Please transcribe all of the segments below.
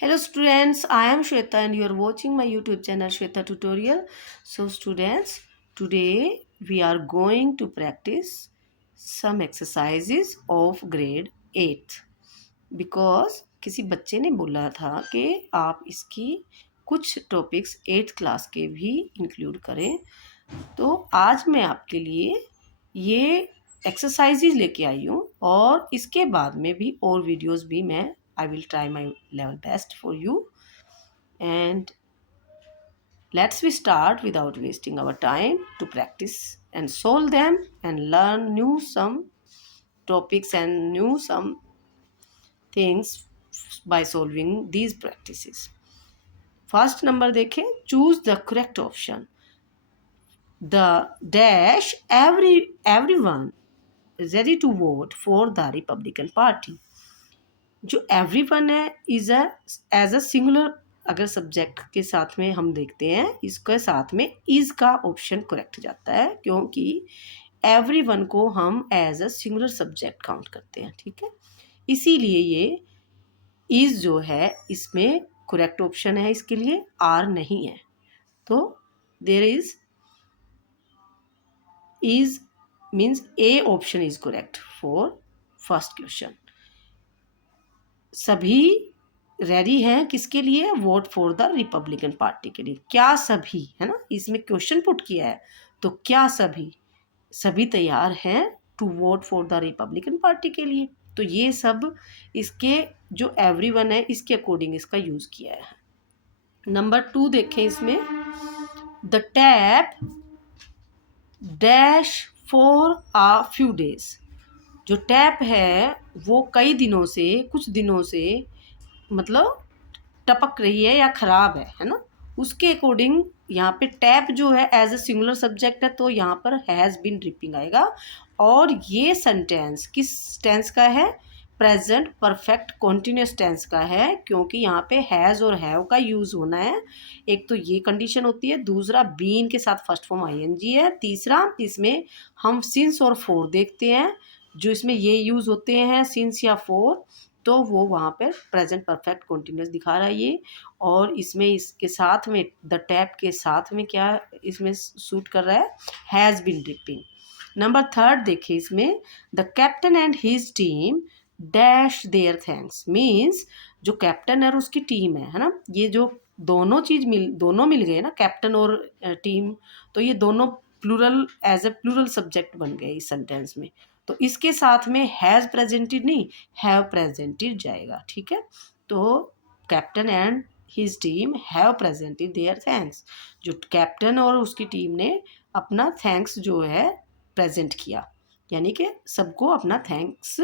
Hello students, I am Shweta and you are watching my YouTube channel Shweta Tutorial. So students, today we are going to practice some exercises of grade 8 because किसी बच्चे ने बोला था कि आप इसकी कुछ टॉपिक्स 8th क्लास के भी इंक्लूड करें। तो आज मैं आपके लिए ये एक्सरसाइजेज लेके आई हूँ और इसके बाद में भी और वीडियोस भी मैं I will try my level best for you. And let's we start without wasting our time to practice and solve them and learn new some topics and new some things by solving these practices. First number देखें, choose the correct option. The dash everyone is ready to vote for the Republican Party. जो everyone है is as a singular, अगर subject के साथ में हम देखते हैं इसके साथ में इज का ऑप्शन करेक्ट जाता है क्योंकि एवरीवन को हम as a singular subject count करते हैं। ठीक है, इसीलिए ये इज जो है इसमें करेक्ट ऑप्शन है, इसके लिए आर नहीं है। तो there is means a option is correct for first question. सभी रेडी हैं किसके लिए? Vote for the Republican Party के लिए। क्या सभी, है ना, इसमें क्वेश्चन पुट किया है तो क्या सभी, सभी तैयार हैं to vote for the Republican Party के लिए। तो ये सब इसके जो एवरीवन है इसके अकॉर्डिंग इसका यूज किया है। नंबर 2 देखें, इसमें the tap dash for uh few days. जो टैप है वो कई दिनों से, कुछ दिनों से मतलब टपक रही है या ख़राब है ना, उसके अकॉर्डिंग यहाँ पे टैप जो है एज अ सिंगुलर सब्जेक्ट है तो यहाँ पर हैज़ बीन ड्रिपिंग आएगा। और ये सेंटेंस किस टेंस का है? प्रेजेंट परफेक्ट कॉन्टिन्यूस टेंस का है, क्योंकि यहाँ पे हैज़ और हैव का यूज़ होना है। एक तो ये कंडीशन होती है, दूसरा बीन के साथ फर्स्ट फॉर्म आईएनजी है, तीसरा इसमें हम सिंस और फोर देखते हैं, जो इसमें ये यूज़ होते हैं सिंस या फोर, तो वो वहाँ पर प्रेजेंट परफेक्ट कॉन्टिन्यूस दिखा रहा है ये। और इसमें इसके साथ में द टैप के साथ में क्या इसमें सूट कर रहा है? Has been dripping. नंबर 3 देखिए, इसमें the captain and his team dash there thanks. Means जो कैप्टन है और उसकी टीम है ना, ये जो दोनों मिल गए ना, कैप्टन और टीम, तो ये दोनों plural as a plural subject बन गए इस सेंटेंस में। तो इसके साथ में हैज़ प्रेजेंटेड नहीं, हैव प्रेजेंटेड जाएगा। ठीक है, तो captain and his team have presented their thanks. जो कैप्टन और उसकी टीम ने अपना थैंक्स जो है प्रेजेंट किया, यानी कि सबको अपना थैंक्स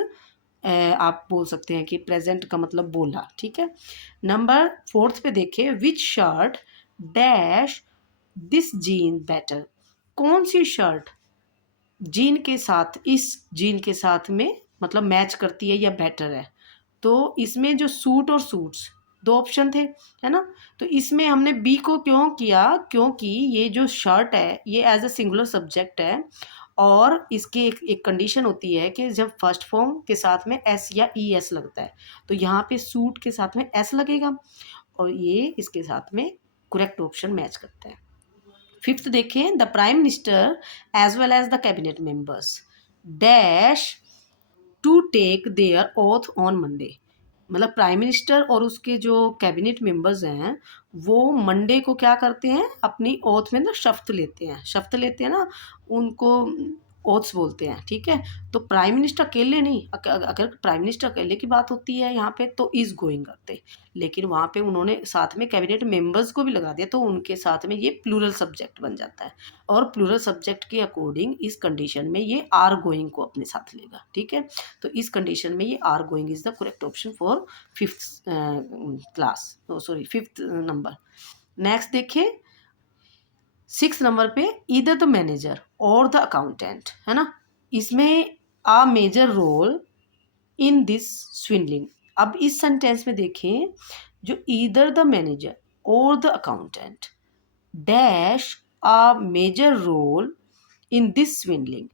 आप बोल सकते हैं कि प्रेजेंट का मतलब बोला। ठीक है, नंबर 4 पे देखिए, which shirt dash this jean better. कौन सी शर्ट जीन के साथ, इस जीन के साथ में मतलब मैच करती है या बेटर है। तो इसमें जो सूट और सूट्स दो ऑप्शन थे, है ना, तो इसमें हमने बी को क्यों किया? क्योंकि ये जो शर्ट है ये एज अ सिंगुलर सब्जेक्ट है और इसकी एक कंडीशन होती है कि जब फर्स्ट फॉर्म के साथ में एस या ई एस लगता है तो यहाँ पे सूट के साथ में एस लगेगा और ये इसके साथ में करेक्ट ऑप्शन मैच करता है। 5th देखें, the prime minister as well as the cabinet members dash to take their oath on Monday. मतलब प्राइम मिनिस्टर और उसके जो कैबिनेट मेंबर्स हैं वो मंडे को क्या करते हैं? अपनी ओथ में ना शपथ लेते हैं ना, उनको ओथ्स बोलते हैं। ठीक है, तो प्राइम मिनिस्टर अकेले नहीं, अगर प्राइम मिनिस्टर अकेले की बात होती है यहाँ पे तो इज गोइंग करते, लेकिन वहाँ पे उन्होंने साथ में कैबिनेट मेंबर्स को भी लगा दिया तो उनके साथ में ये प्लूरल सब्जेक्ट बन जाता है और प्लूरल सब्जेक्ट के अकॉर्डिंग इस कंडीशन में ये आर गोइंग को अपने साथ लेगा। ठीक है, तो इस कंडीशन में ये are going is the correct option for 5th number. Next देखिए, 6th नंबर पे, ईदर द मैनेजर और द अकाउंटेंट, है ना, इसमें a major role in this swindling. अब इस सेंटेंस में देखें, जो ईदर द मैनेजर और the accountant dash a major role in this swindling,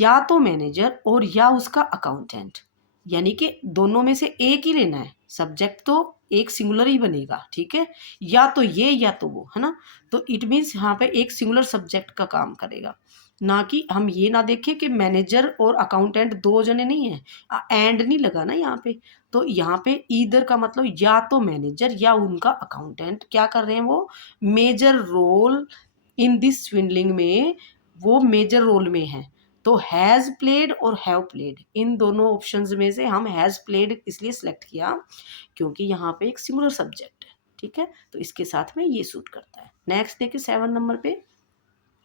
या तो मैनेजर और या उसका अकाउंटेंट, यानी कि दोनों में से एक ही लेना है। सब्जेक्ट तो एक सिंगुलर ही बनेगा, ठीक है, या तो ये या तो वो, है ना। तो इट मीन्स यहाँ पे एक सिंगुलर सब्जेक्ट का काम करेगा, ना कि हम ये ना देखें कि मैनेजर और अकाउंटेंट दो जने नहीं हैं, एंड नहीं लगा ना यहाँ पे। तो यहाँ पे ईदर का मतलब या तो मैनेजर या उनका अकाउंटेंट क्या कर रहे हैं, वो major role in this swindling में, वो मेजर रोल में है। तो हैज़ प्लेड और हैव प्लेड, इन दोनों ऑप्शंस में से हम हैज़ प्लेड इसलिए सेलेक्ट किया क्योंकि यहाँ पे एक सिंगुलर सब्जेक्ट है, ठीक है, तो इसके साथ में ये सूट करता है। नेक्स्ट देखिए 7 नंबर पे,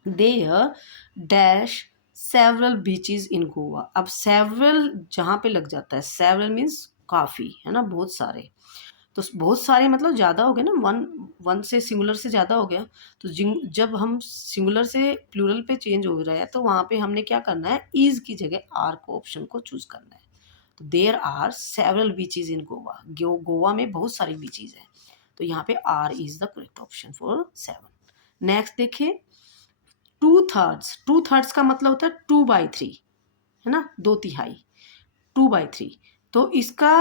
देयर डैश सेवरल बीचेस इन गोवा। अब सेवरल जहाँ पे लग जाता है, सेवरल मीन्स काफ़ी, है ना, बहुत सारे। तो बहुत सारे मतलब ज़्यादा हो गए ना, वन से सिंगुलर से ज़्यादा हो गया। तो जब हम सिंगुलर से प्लूरल पे चेंज हो रहा है तो वहाँ पे हमने क्या करना है, इज़ की जगह आर को ऑप्शन को चूज़ करना है। तो there are several beaches in Goa, Goa में बहुत सारी बीचेज हैं, तो यहाँ पे are is the correct option for 7। Next देखिए 2/3, 2/3 का मतलब होता है 2/3, है ना, 2/3, 2/3। तो इसका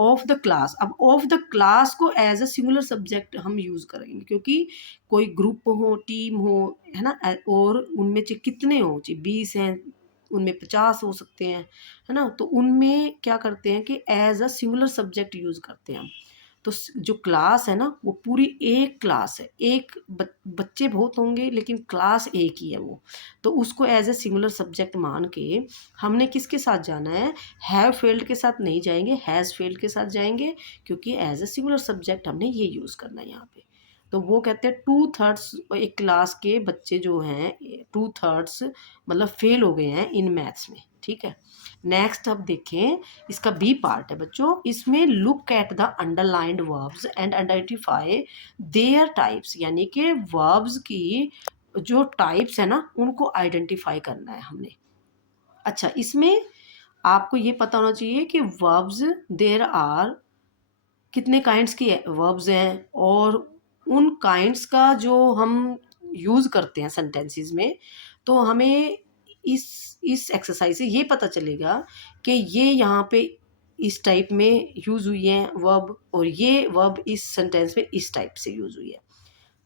ऑफ द क्लास, अब ऑफ द क्लास को एज अ सिंगुलर सब्जेक्ट हम यूज़ करेंगे क्योंकि कोई ग्रुप हो, टीम हो, है ना, और उनमें चाहे कितने हो, चाहे 20 हैं, उनमें 50 हो सकते हैं, है ना, तो उनमें क्या करते हैं कि as a singular subject use करते हैं हम। तो जो क्लास है ना वो पूरी एक क्लास है, एक बच्चे बहुत होंगे लेकिन क्लास एक ही है वो, तो उसको एज ए सिंगुलर सब्जेक्ट मान के हमने किसके साथ जाना है, हैव फेल्ड के साथ नहीं जाएंगे, हैज़ फेल्ड के साथ जाएंगे, क्योंकि एज ए सिंगुलर सब्जेक्ट हमने ये यूज़ करना है यहाँ पे। तो वो कहते हैं 2/3 एक क्लास के बच्चे जो हैं 2/3 मतलब फेल हो गए हैं इन मैथ्स में, ठीक है। नेक्स्ट अब देखें, इसका बी पार्ट है बच्चों, इसमें look at the underlined verbs and identify there types, यानी कि वर्ब्स की जो टाइप्स है ना उनको आइडेंटिफाई करना है हमने। अच्छा, इसमें आपको ये पता होना चाहिए कि वर्ब्स देयर आर कितने काइंड्स की वर्ब्स हैं, और उन काइंड्स का जो हम यूज़ करते हैं सेंटेंसेस में, तो हमें इस एक्सरसाइज से ये पता चलेगा कि ये यहाँ पे इस टाइप में यूज़ हुई है वर्ब, और ये वर्ब इस सेंटेंस में इस टाइप से यूज़ हुई है।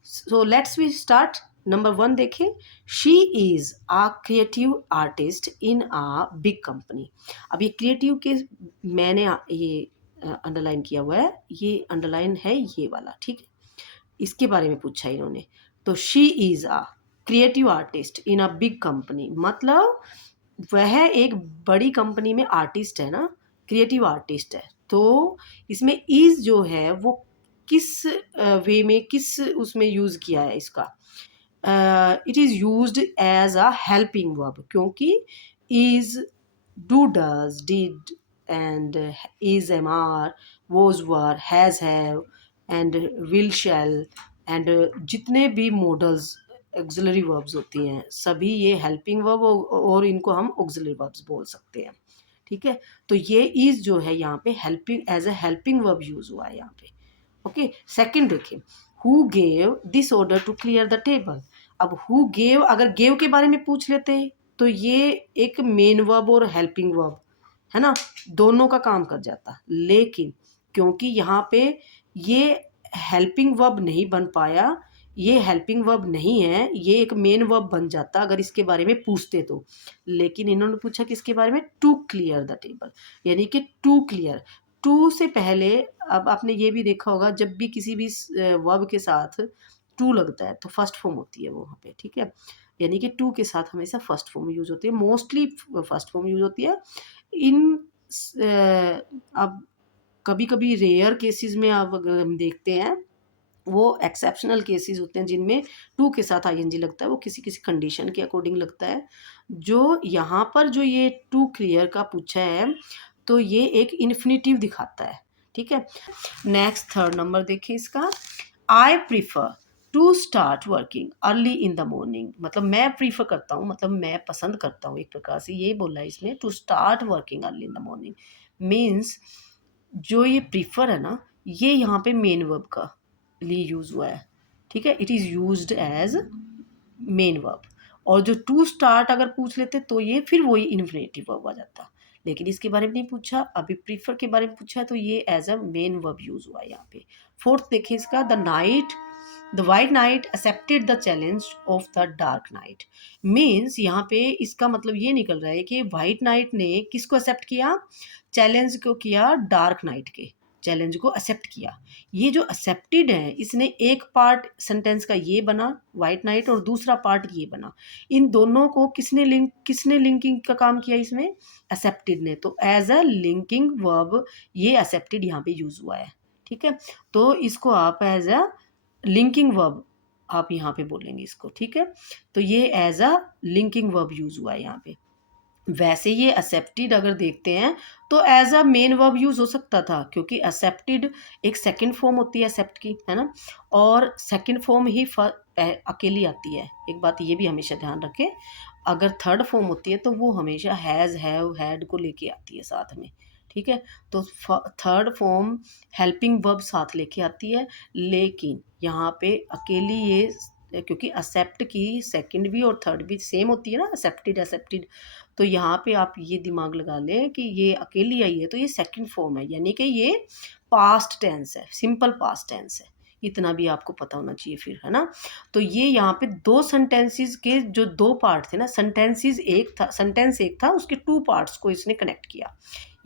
So let's we start. Number 1 देखें, she is a creative artist in a big company. अब ये क्रिएटिव के मैंने ये अंडरलाइन किया हुआ है, ये अंडरलाइन है ये वाला, ठीक है, इसके बारे में पूछा इन्होंने। तो she is a creative artist in a big company, मतलब वह एक बड़ी कंपनी में आर्टिस्ट है ना, क्रिएटिव आर्टिस्ट है। तो इसमें इज़ जो है वो किस वे में, किस उसमें यूज़ किया है इसका, it is used as a helping verb, क्योंकि is, do, does, did and is, am, are, was, were, has, have and will, shall and जितने भी मॉडल्स ऑक्सिलरी वर्ब्स होती हैं सभी ये हेल्पिंग वर्ब, और इनको हम ऑक्सिलरी वर्ब्स बोल सकते हैं, ठीक है। तो ये इज़ जो है यहाँ पे helping, as a helping verb use हुआ है यहाँ पे, ओके। सेकंड देखिए, who gave this order to clear the table. अब हु गेव, अगर गेव के बारे में पूछ लेते तो ये एक मेन वर्ब और हेल्पिंग वर्ब, है ना, दोनों का काम कर जाता, लेकिन क्योंकि यहाँ पे ये हेल्पिंग वर्ब नहीं बन पाया, ये हेल्पिंग वर्ब नहीं है, ये एक मेन वर्ब बन जाता अगर इसके बारे में पूछते तो, लेकिन इन्होंने पूछा किसके बारे में, टू क्लियर द टेबल, यानी कि टू क्लियर, टू से पहले, अब आपने ये भी देखा होगा जब भी किसी भी वर्ब के साथ टू लगता है तो फर्स्ट फॉर्म होती है वो वहाँ पे, ठीक है, यानी कि टू के साथ हमेशा फर्स्ट फॉर्म यूज होती है, मोस्टली फर्स्ट फॉर्म यूज होती है। इन अब कभी कभी रेयर केसेस में आप अगर हम देखते हैं, वो एक्सेप्शनल केसेस होते हैं जिनमें टू के साथ आईएनजी लगता है, वो किसी किसी कंडीशन के अकॉर्डिंग लगता है। जो यहाँ पर जो ये टू क्लियर का पूछा है तो ये एक इन्फिनिटिव दिखाता है, ठीक है। नेक्स्ट थर्ड नंबर देखिए इसका, I prefer to start working early in the morning, मतलब मैं प्रीफर करता हूँ, मतलब मैं पसंद करता हूँ, एक प्रकार से ये बोला है इसमें, to start working early in the morning means जो ये प्रीफर है ना, ये यहाँ पे मेन वर्ब का लिए यूज़ हुआ है, ठीक है, it is used as main verb, और जो टू स्टार्ट अगर पूछ लेते तो ये फिर वही इन्फिनेटिव वर्ब आ जाता, लेकिन इसके बारे में नहीं पूछा, अभी प्रीफर के बारे में पूछा है, तो ये as a main verb use हुआ है यहाँ पे। फोर्थ देखिए इसका, the white knight accepted the challenge of the dark knight. Means यहाँ पे इसका मतलब ये निकल रहा है कि वाइट नाइट ने किसको एक्सेप्ट किया, चैलेंज को किया, डार्क नाइट के चैलेंज को एक्सेप्ट किया। ये जो एक्सेप्टेड है, इसने एक पार्ट सेंटेंस का ये बना वाइट नाइट, और दूसरा पार्ट ये बना। इन दोनों को किसने लिंकिंग का काम किया इसमें, एक्सेप्टेड ने। तो एज अ लिंकिंग वर्ब ये एक्सेप्टेड यहाँ पे यूज हुआ है। ठीक है, तो इसको आप एज अ लिंकिंग वर्ब आप यहाँ पे बोलेंगे इसको। ठीक है, तो ये as a linking verb use हुआ है यहाँ पे। वैसे ये एक्सेप्टेड अगर देखते हैं तो as a main verb use हो सकता था, क्योंकि एक्सेप्टेड एक सेकंड फॉर्म होती है एक्सेप्ट की, है ना, और सेकंड फॉर्म ही अकेली आती है। एक बात ये भी हमेशा ध्यान रखें, अगर थर्ड फॉर्म होती है तो वो हमेशा हैज़, हैव, हैड को लेके आती है साथ में। ठीक है, तो थर्ड फॉर्म हेल्पिंग वर्ब साथ लेके आती है, लेकिन यहाँ पे अकेली ये, क्योंकि एक्सेप्ट की सेकंड भी और थर्ड भी सेम होती है ना, एक्सेप्टेड एक्सेप्टेड, तो यहाँ पे आप ये दिमाग लगा लें कि ये अकेली आई है तो ये सेकंड फॉर्म है, यानी कि ये पास्ट टेंस है, सिंपल पास्ट टेंस है। इतना भी आपको पता होना चाहिए फिर, है ना। तो ये यहाँ पे दो सेंटेंसेस के जो दो पार्ट थे ना, सेंटेंस एक था, उसके टू पार्ट्स को इसने कनेक्ट किया,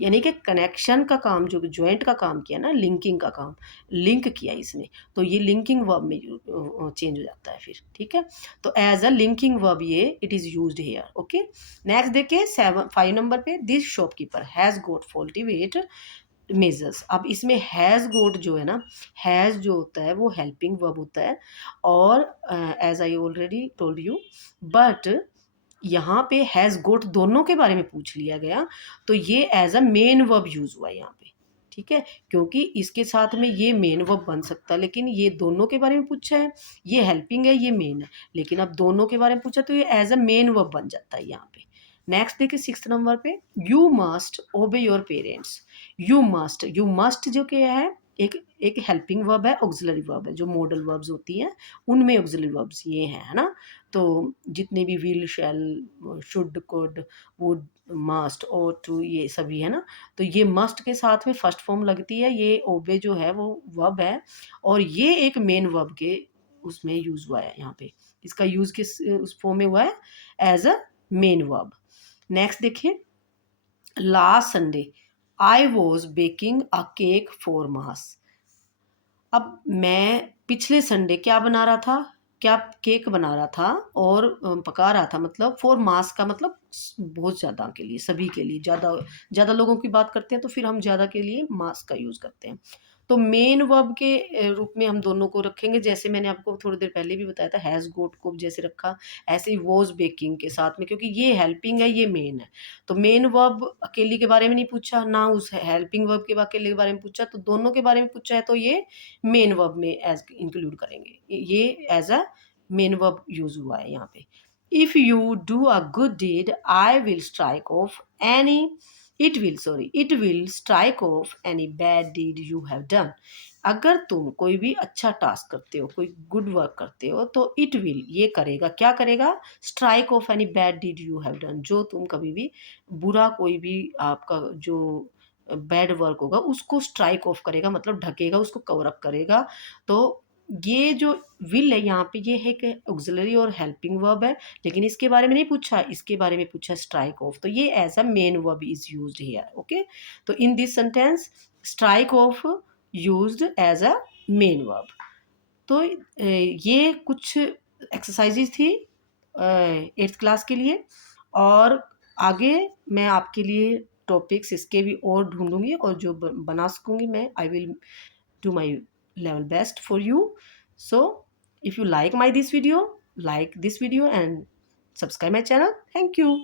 यानी कि कनेक्शन का काम, जो ज्वाइंट का काम किया ना, लिंकिंग का काम, लिंक किया इसने, तो ये लिंकिंग वर्ब में चेंज हो जाता है फिर। ठीक है, तो एज अ लिंकिंग वर्ब ये it is used here. Okay, next देखिए 5 नंबर पे, this shopkeeper has got faulty weight measures. अब इसमें हैज़ गोट जो है ना, हैज़ जो होता है वो हेल्पिंग वर्ब होता है, और as I already told you, but यहाँ पे हैज़ गोट दोनों के बारे में पूछ लिया गया, तो ये as a main verb use हुआ है यहाँ पे। ठीक है, क्योंकि इसके साथ में ये मेन वर्ब बन सकता है, लेकिन ये दोनों के बारे में पूछा है, ये हेल्पिंग है, ये मेन है, लेकिन अब दोनों के बारे में पूछा तो ये एज अ मेन वर्ब बन जाता है यहाँ पे। नेक्स्ट देखिए 6 नंबर पे, यू मस्ट ओबे योर पेरेंट्स। यू मस्ट जो क्या है, एक एक हेल्पिंग वर्ब है, ऑक्सिलरी वर्ब है, जो मॉडल वर्ब्स होती हैं उनमें ऑक्सिलरी वर्ब्स ये हैं, है ना। तो जितने भी will, shall, should, could, would, must, और टू, ये सभी है ना। तो ये मस्ट के साथ में फर्स्ट फॉर्म लगती है, ये ओबे जो है वो वर्ब है, और ये एक मेन वर्ब के उसमें यूज हुआ है यहाँ पे। इसका यूज किस उस फॉर्म में हुआ है, as a main verb. Next देखिए, last Sunday I was baking a cake for mass. अब मैं पिछले संडे क्या बना रहा था, क्या केक बना रहा था, और पका रहा था, मतलब फॉर मास का मतलब बहुत ज़्यादा के लिए, सभी के लिए, ज़्यादा ज़्यादा लोगों की बात करते हैं तो फिर हम ज़्यादा के लिए मास का यूज़ करते हैं। तो मेन वर्ब के रूप में हम दोनों को रखेंगे, जैसे मैंने आपको थोड़ी देर पहले भी बताया था, हैज़ गोट को जैसे रखा, ऐसे ही वॉज बेकिंग के साथ में, क्योंकि ये हेल्पिंग है, ये मेन है। तो मेन वर्ब अकेली के बारे में नहीं पूछा, ना उस हेल्पिंग वर्ब के अकेले के बारे में पूछा, तो दोनों के बारे में पूछा है, तो ये मेन वर्ब में एज इंक्लूड करेंगे, ये as a main verb use हुआ है यहाँ पे। If you do a good deed I will strike off any it will strike off any bad deed you have done. अगर तुम कोई भी अच्छा टास्क करते हो, कोई गुड वर्क करते हो, तो इट विल ये करेगा, क्या करेगा, strike off any bad deed you have done, जो तुम कभी भी बुरा, कोई भी आपका जो बैड वर्क होगा उसको स्ट्राइक ऑफ करेगा, मतलब ढकेगा, उसको कवर अप करेगा। तो ये जो विल है यहाँ पे, ये है कि ऑक्सिलरी और हेल्पिंग वर्ब है, लेकिन इसके बारे में नहीं पूछा, इसके बारे में पूछा स्ट्राइक ऑफ, तो ये as a main verb is used here. Okay, तो in this sentence strike off used as a main verb. तो ये कुछ एक्सरसाइजेज थी 8th क्लास के लिए, और आगे मैं आपके लिए टॉपिक्स इसके भी और ढूंढूंगी, और जो बना सकूंगी मैं, I will do my level best for you. So if you like this video, like this video and subscribe my channel. Thank you.